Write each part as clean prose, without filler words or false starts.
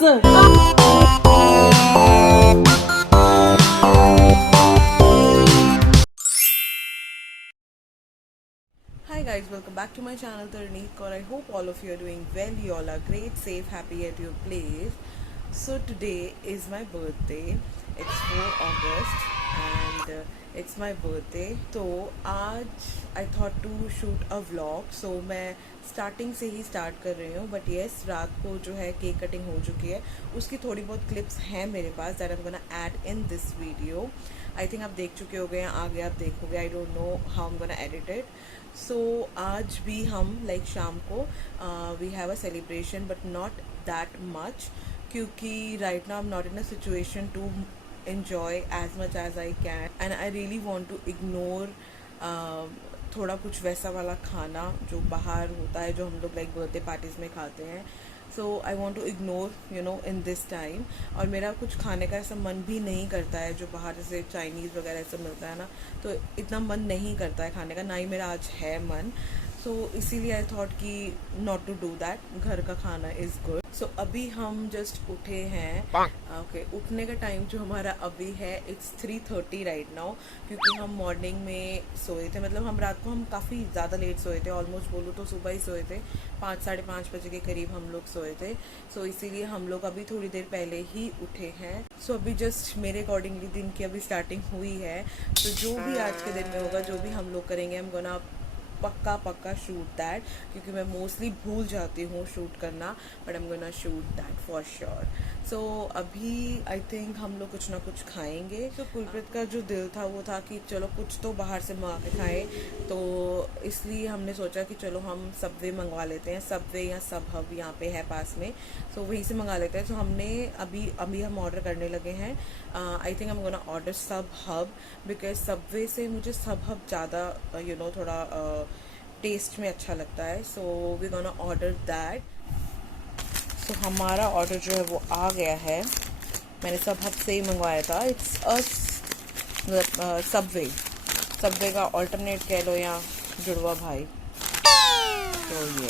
बस। Hi guys, welcome back to my channel Tarneek Kaur. I hope all of you are doing well. You all are great, safe, happy at your place. So today is my birthday. It's 4 August and it's my birthday. तो आज I thought to shoot a vlog. So मैं starting से ही start कर रही हूँ. But yes, रात को जो है केक कटिंग हो चुकी है. उसकी थोड़ी बहुत क्लिप्स हैं मेरे पास that I am gonna add in this video. I think आप देख चुके हो गए हैं, आगे आप देखोगे. I don't know how am gonna edit it. So आज भी हम लाइक शाम को we have a celebration but not that much, क्योंकि right now I am not in a situation to enjoy as much as I can and I really want to ignore थोड़ा कुछ वैसा वाला खाना जो बाहर होता है, जो हम लोग लाइक बर्थडे पार्टीज़ में खाते हैं. So I want to ignore you know in this time. और मेरा कुछ खाने का ऐसा मन भी नहीं करता है, जो बाहर जैसे चाइनीज़ वगैरह ऐसा मिलता है ना, तो इतना मन नहीं करता है खाने का, ना ही मेरा आज है मन. सो इसीलिए आई थॉट कि नॉट टू डू दैट. घर का खाना इज़ गुड. सो अभी हम जस्ट उठे हैं. ओके, उठने का टाइम जो हमारा अभी है इट्स 3:30 राइट नाउ, क्योंकि हम मॉर्निंग में सोए थे. मतलब हम रात को हम काफ़ी ज़्यादा लेट सोए थे. ऑलमोस्ट बोलूँ तो सुबह ही सोए थे. 5-5:30 बजे के करीब हम लोग सोए थे. सो इसीलिए हम लोग अभी थोड़ी देर पहले ही उठे हैं. सो अभी जस्ट मेरे अकॉर्डिंगली दिन की अभी स्टार्टिंग हुई है. तो जो भी आज के दिन में होगा, जो भी हम लोग करेंगे, हम गोना पक्का शूट दैट, क्योंकि मैं मोस्टली भूल जाती हूँ शूट करना. But I am gonna shoot that for sure. So अभी आई थिंक हम लोग कुछ ना कुछ खाएंगे. तो कुलप्रीत का जो दिल था वो था कि चलो कुछ तो बाहर से मंगा के खाएं. तो इसलिए हमने सोचा कि चलो हम सबवे मंगवा लेते हैं. सबवे या सब हब यहाँ पे है पास में, सो वहीं से मंगा लेते हैं. तो हमने अभी हम ऑर्डर करने लगे हैं. I think I am gonna order सब हब, बिकॉज सबवे से मुझे सब हब ज़्यादा यू नो थोड़ा टेस्ट में अच्छा लगता है. So we gonna order that. So हमारा ऑर्डर जो है वो आ गया है. मैंने सब हब से ही मंगवाया था. इट्स मतलब सबवे का ऑल्टरनेट कह लो या जुड़वा भाई. तो ये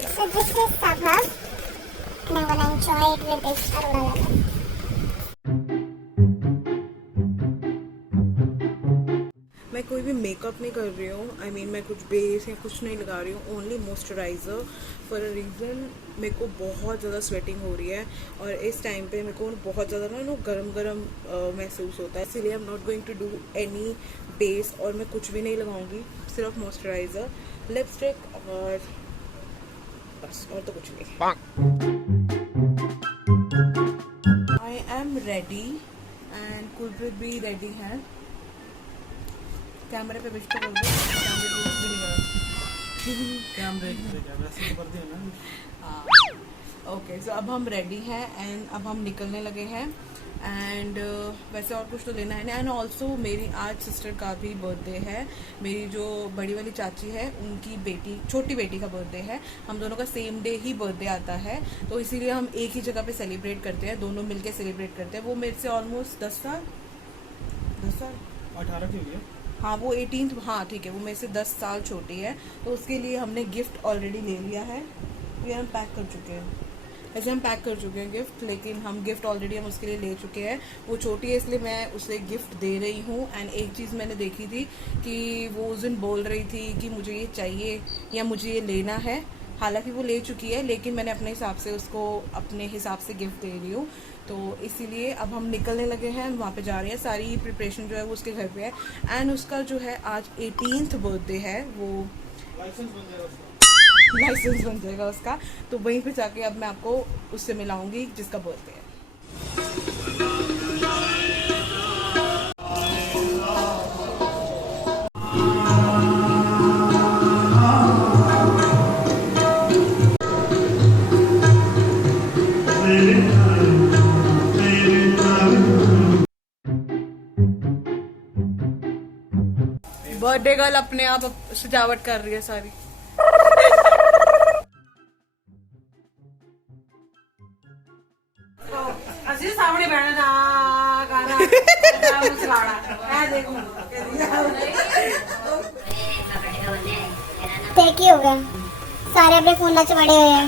मैं कोई भी मेकअप नहीं कर रही हूँ. आई मीन मैं कुछ बेस या कुछ नहीं लगा रही हूँ. Only moisturiser for a reason. मेरे को बहुत ज़्यादा स्वेटिंग हो रही है और इस टाइम पे मेरे को बहुत ज़्यादा ना गरम महसूस होता है. इसीलिए I am not going to do any base और मैं कुछ भी नहीं लगाऊंगी. सिर्फ मॉइस्चराइज़र, लिपस्टिक और बस, और तो कुछ नहीं. I am ready and Kulpreet भी रेडी है. कैमरे पे विश तो कर दो. ओके, सो अब हम रेडी हैं एंड अब हम निकलने लगे हैं. एंड वैसे और कुछ तो लेना है नहीं. एंड ऑल्सो मेरी आज सिस्टर का भी बर्थडे है. मेरी जो बड़ी वाली चाची है उनकी बेटी, छोटी बेटी का बर्थडे है. हम दोनों का सेम डे ही बर्थडे आता है, तो इसीलिए हम एक ही जगह पे सेलिब्रेट करते हैं. दोनों मिलके सेलिब्रेट करते हैं. वो मेरे से ऑलमोस्ट 10 साल 18 की हुई है. हाँ, वो 18, हाँ ठीक है, वो मेरे से 10 साल छोटी है. तो उसके लिए हमने गिफ्ट ऑलरेडी ले लिया है. ये हम पैक कर चुके हैं. ऐसे हम पैक कर चुके हैं गिफ्ट, लेकिन हम गिफ्ट ऑलरेडी हम उसके लिए ले चुके हैं. वो छोटी है इसलिए मैं उसे गिफ्ट दे रही हूँ. एंड एक चीज़ मैंने देखी थी कि वो उस दिन बोल रही थी कि मुझे ये चाहिए या मुझे ये लेना है. हालांकि वो ले चुकी है, लेकिन मैंने अपने हिसाब से उसको अपने हिसाब से गिफ्ट दे रही हूँ. तो इसीलिए अब हम निकलने लगे हैं, वहाँ पे जा रहे हैं. सारी प्रिपरेशन जो है वो उसके घर पे है. एंड उसका जो है आज 18th बर्थडे है. वो लाइसेंस बन जाएगा उसका. तो वहीं पे जाके अब मैं आपको उससे मिलाऊंगी जिसका बर्थडे है. बर्थडे गर्ल अपने आप सजावट कर रही है सारी. ਅਸੀਂ ਸਾਹਮਣੇ ਬੈਠਣਾ ਦਾ ਗਾਣਾ ਚਲਾਣਾ ਇਹ ਦੇਖੋ ਤੇ ਕੀ ਹੋ ਗਿਆ? सारे अपने फोन च बड़े हुए हैं.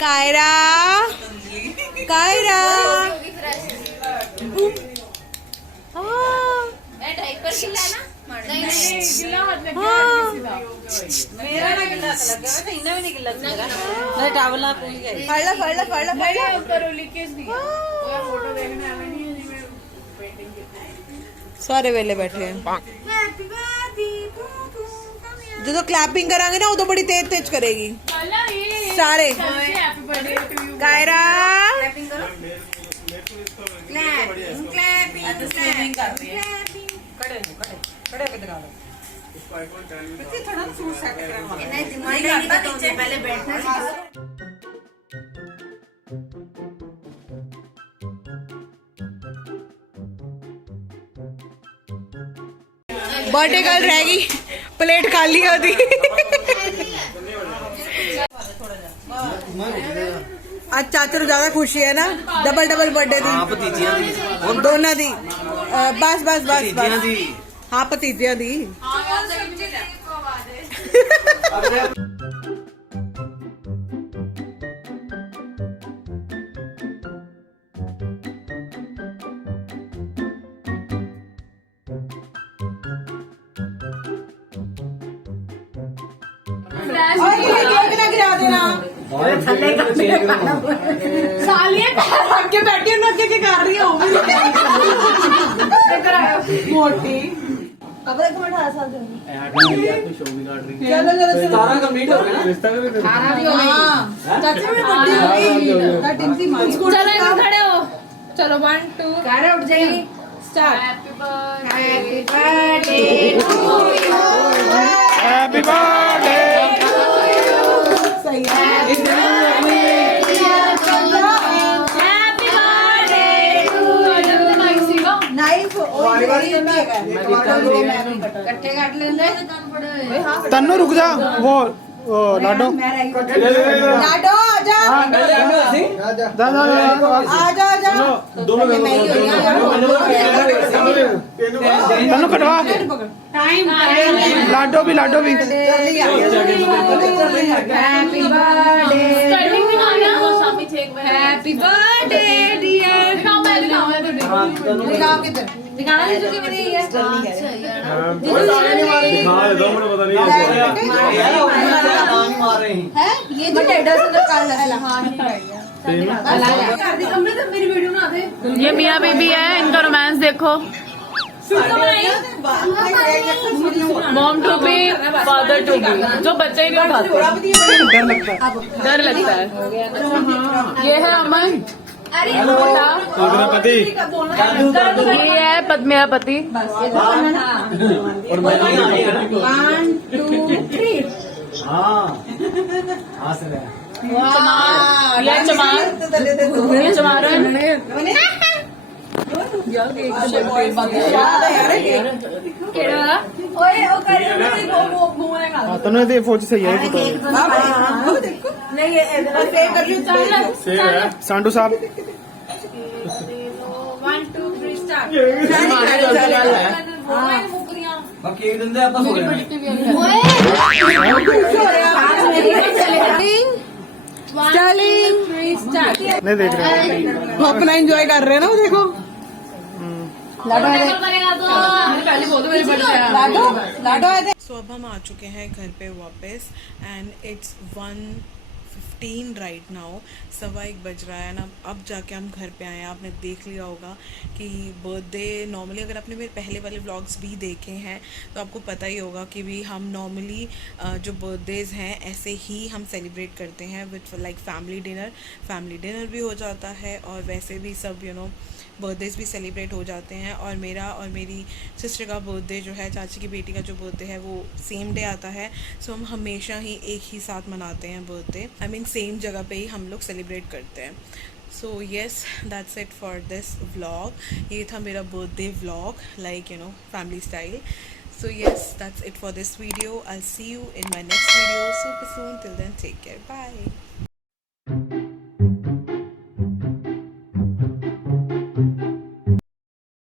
कायरा कायरा डायपर गिला है ना नहीं मेरा ना गिला लग गया वैसे इन्हें भी नहीं गिला लगा मैं टावला पूछ गई फड़ला फड़ला फड़ला फड़ला करो लीकेज नहीं वो फोटो देखने आवे नहीं सारे वेले बैठे हैं जो तो क्लैपिंग करांगे ना वो तो बड़ी तेज तेज करेगी सारे कायरा स्विमिंग कर रही है खड़े हो खड़े होके दिखा दो किसी थोड़ा सूट सेट करवा नहीं दिमाग नहीं बताऊंगी पहले बैठना सीखो बर्थडे गर्ल रहेगी प्लेट खाली होती आज चाचा ज्यादा खुशी है ना डबल डबल बर्थडे दी दोनों दी बस बस बस बस हाँ भतीजिया दी गिरा देना सालियां आगे बैठी हूं आगे क्या कर रही हूं मोटी अब एक मिनट 18 साल चलो चलो 17 कंप्लीट हो गया ना रिश्ता भी 18 भी हो गई चाची में बर्थडे हो गई का टिमसी मारी चलो इधर खड़े हो चलो 1 2 कारे उठ जाएगी start happy birthday to you happy birthday सही है नाइफ और इकट्ठे काट लेंगे तन्नू रुक जा वो लाडो लाडो आजा आजा आजा तन्नू कटवा लाडो भी happy birthday happy birthday dear दिखाओ मैं दिखाऊं मैं तो दिखाओ किधर दिखाना नहीं तुझे मेरी है है ये जो टेढ़ा से निकाल है मेरी वीडियो ना दे ये मियां बीबी है इनका रोमांस देखो mom to be father to be जो बच्चे ही नहीं उठाते डर लगता है ये है अमन अरे पति ये है मेरा पति 1 2 3 ये चमार ये चमारन ओए ओ कर वो घूमेगा तन्नू दे फौज सही है फोटो नहीं ये सेव कर लियो सेव है सांडू साहब 1 2 3 स्टार्ट बाकी एक दिन दे ਆਪਾਂ ਹੋ ਗਏ नहीं देख रहे अपना एंजॉय कर रहे हैं ना वो देखो सो अब हम आ चुके हैं घर पे वापस एंड इट्स 1:15 राइट नाउ 1:15 बज रहा है ना अब जाके हम घर पे आए हैं आपने देख लिया होगा कि बर्थडे नॉर्मली अगर आपने मेरे पहले वाले व्लॉग्स भी देखे हैं तो आपको पता ही होगा कि भी हम नॉर्मली जो बर्थडेज़ हैं ऐसे ही हम सेलिब्रेट करते हैं विथ लाइक फैमिली डिनर भी हो जाता है और वैसे भी सब बर्थडेज भी सेलिब्रेट हो जाते हैं और मेरा और मेरी सिस्टर का बर्थडे जो है चाची की बेटी का जो बर्थडे है वो सेम डे आता है सो हम हमेशा ही एक ही साथ मनाते हैं बर्थडे आई मीन सेम जगह पे ही हम लोग सेलिब्रेट करते हैं so yes that's it for this vlog ये था मेरा birthday vlog like family style so yes that's it for this video I see you in my next video super soon till then take care bye